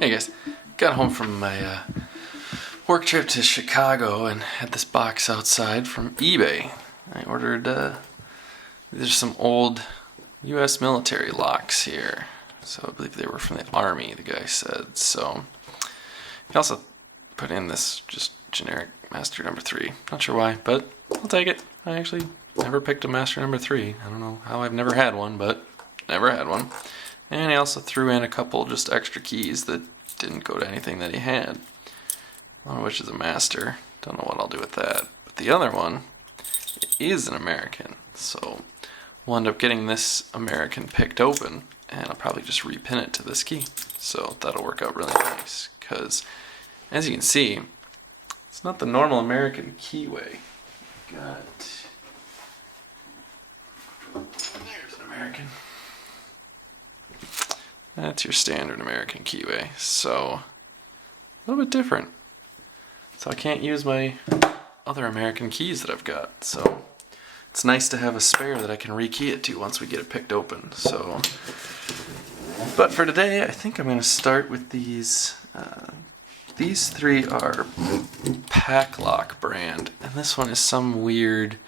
Hey guys, got home from my work trip to Chicago and had this box outside from eBay. I ordered, there's some old U.S. military locks here. So I believe they were from the Army, the guy said. So he also put in this just generic Master number 3. Not sure why, but I'll take it. I actually never picked a Master number 3. I don't know how I've never had one, but never had one. And he also threw in a couple just extra keys that didn't go to anything that he had. One of which is a Master. Don't know what I'll do with that. But the other one is an American. So we'll end up getting this American picked open, and I'll probably just repin it to this key. So that'll work out really nice. Because, as you can see, it's not the normal American keyway. There's an American. That's your standard American keyway, so a little bit different. So I can't use my other American keys that I've got, so it's nice to have a spare that I can rekey it to once we get it picked open. So, but for today, I think I'm going to start with these. These 3 are Padlocks brand, and this one is some weird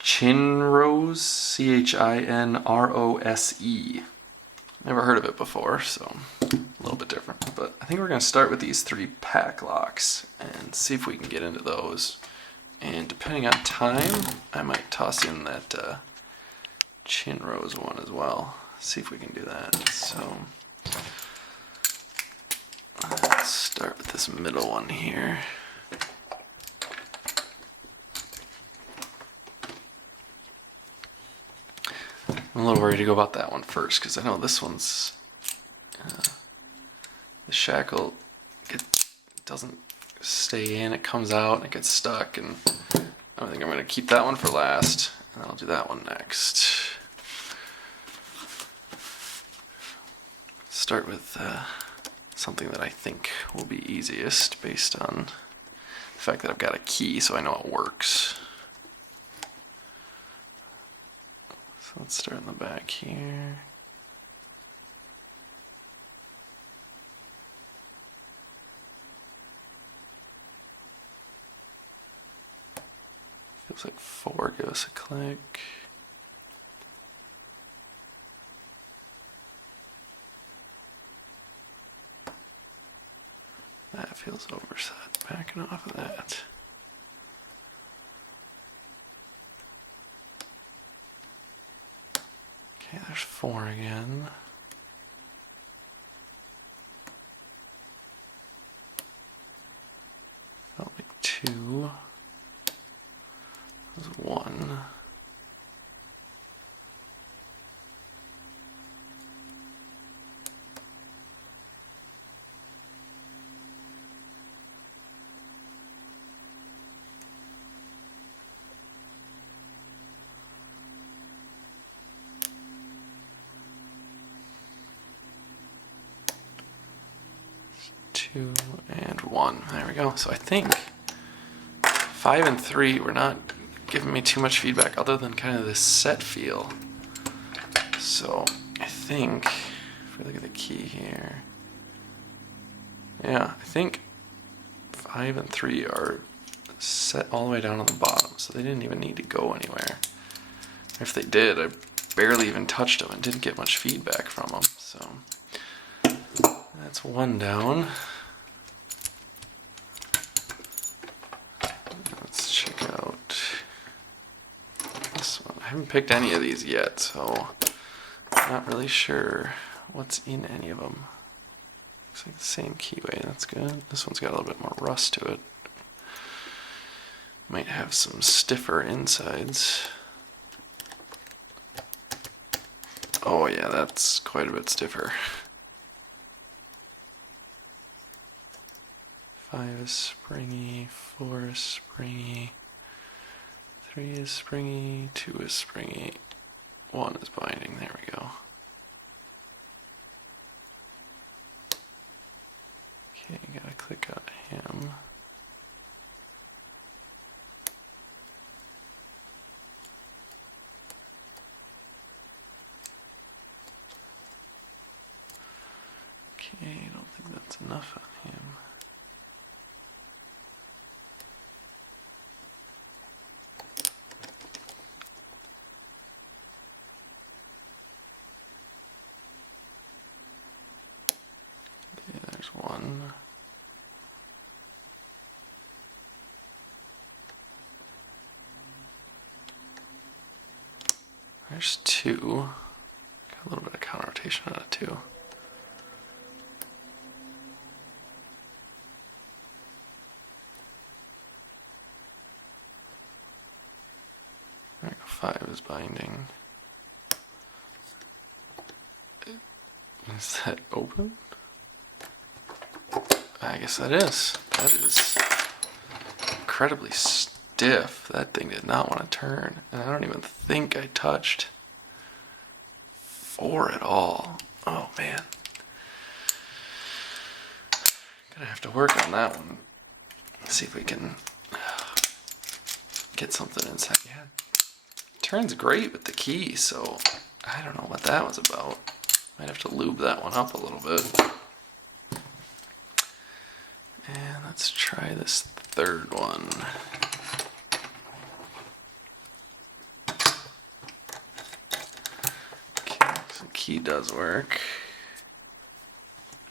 Chinrose, Chinrose. Never heard of it before, so a little bit different. But I think we're going to start with these 3 Padlocks and see if we can get into those. And depending on time, I might toss in that Chinrose one as well. See if we can do that. So let's start with this middle one here. I'm a little worried to go about that one first because I know this one's the shackle doesn't stay in, it comes out and it gets stuck, and I think I'm going to keep that one for last, and then I'll do that one next. Start with something that I think will be easiest based on the fact that I've got a key so I know it works. So let's start in the back here. Feels like 4, give us a click. That feels overset, backing off of that. Okay, there's 4 again. Felt like 2. That was 1. Two and 1. There we go. So I think 5 and 3 were not giving me too much feedback other than kind of this set feel. So I think, if we look at the key here, yeah, I think 5 and 3 are set all the way down on the bottom, so they didn't even need to go anywhere. If they did, I barely even touched them and didn't get much feedback from them. So that's 1 down. Let's check out this one. I haven't picked any of these yet, so I'm not really sure what's in any of them. Looks like the same keyway, that's good. This one's got a little bit more rust to it. Might have some stiffer insides. Oh yeah, that's quite a bit stiffer. 5 is springy, 4 is springy, 3 is springy, 2 is springy, 1 is binding, there we go. Okay, gotta click on him. Okay, That's enough on him. Okay, there's one. There's two. Got a little bit of counter rotation out of two. There we go, 5 is binding. Is that open? I guess that is. That is incredibly stiff. That thing did not want to turn. And I don't even think I touched 4 at all. Oh man. Gonna have to work on that one. See if we can get something inside. Yeah. Turns great with the key, so I don't know what that was about. Might have to lube that one up a little bit. And let's try this third one. Okay, so the key does work.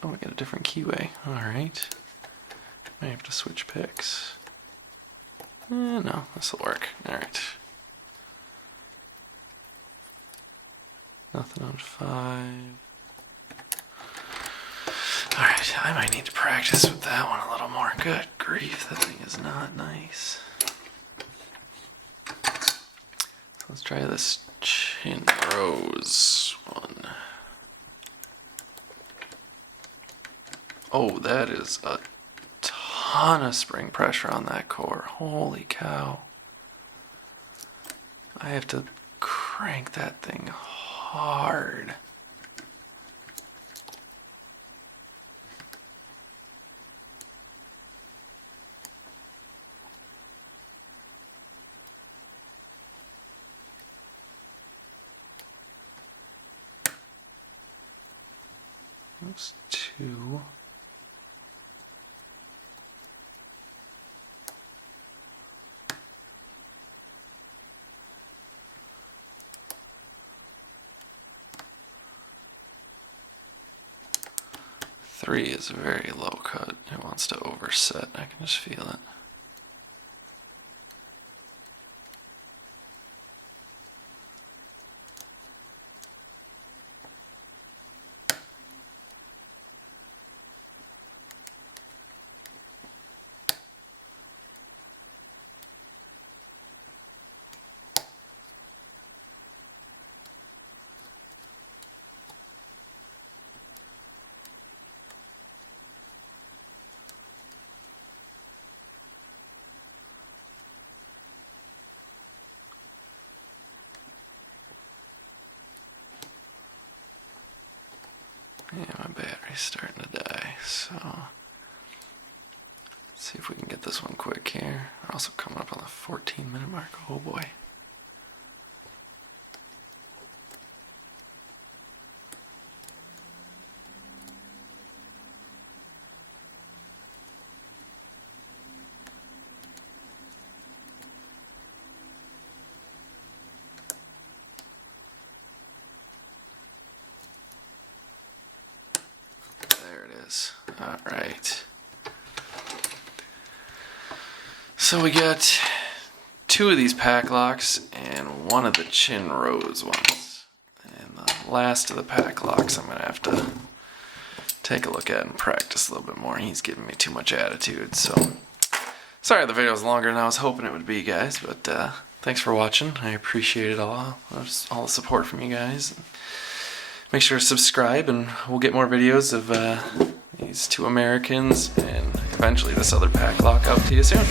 Oh, we got a different keyway. Alright. Might have to switch picks. No, this will work. Alright. Nothing on 5. Alright, I might need to practice with that one a little more. Good grief, that thing is not nice. So let's try this chin rose one. Oh, that is a ton of spring pressure on that core. Holy cow. I have to crank that thing hard. Those 2. Three is very low cut. It wants to overset. I can just feel it. Yeah, my battery's starting to die, so let's see if we can get this one quick here. We're also coming up on the 14-minute mark. Oh boy. All right. So we got 2 of these Padlocks and 1 of the chin rose ones. And the last of the Padlocks I'm going to have to take a look at and practice a little bit more. He's giving me too much attitude, so sorry the video was longer than I was hoping it would be, guys, but thanks for watching. I appreciate it all the support from you guys. Make sure to subscribe and we'll get more videos of these 2 Americans and eventually this other Padlock out to you soon.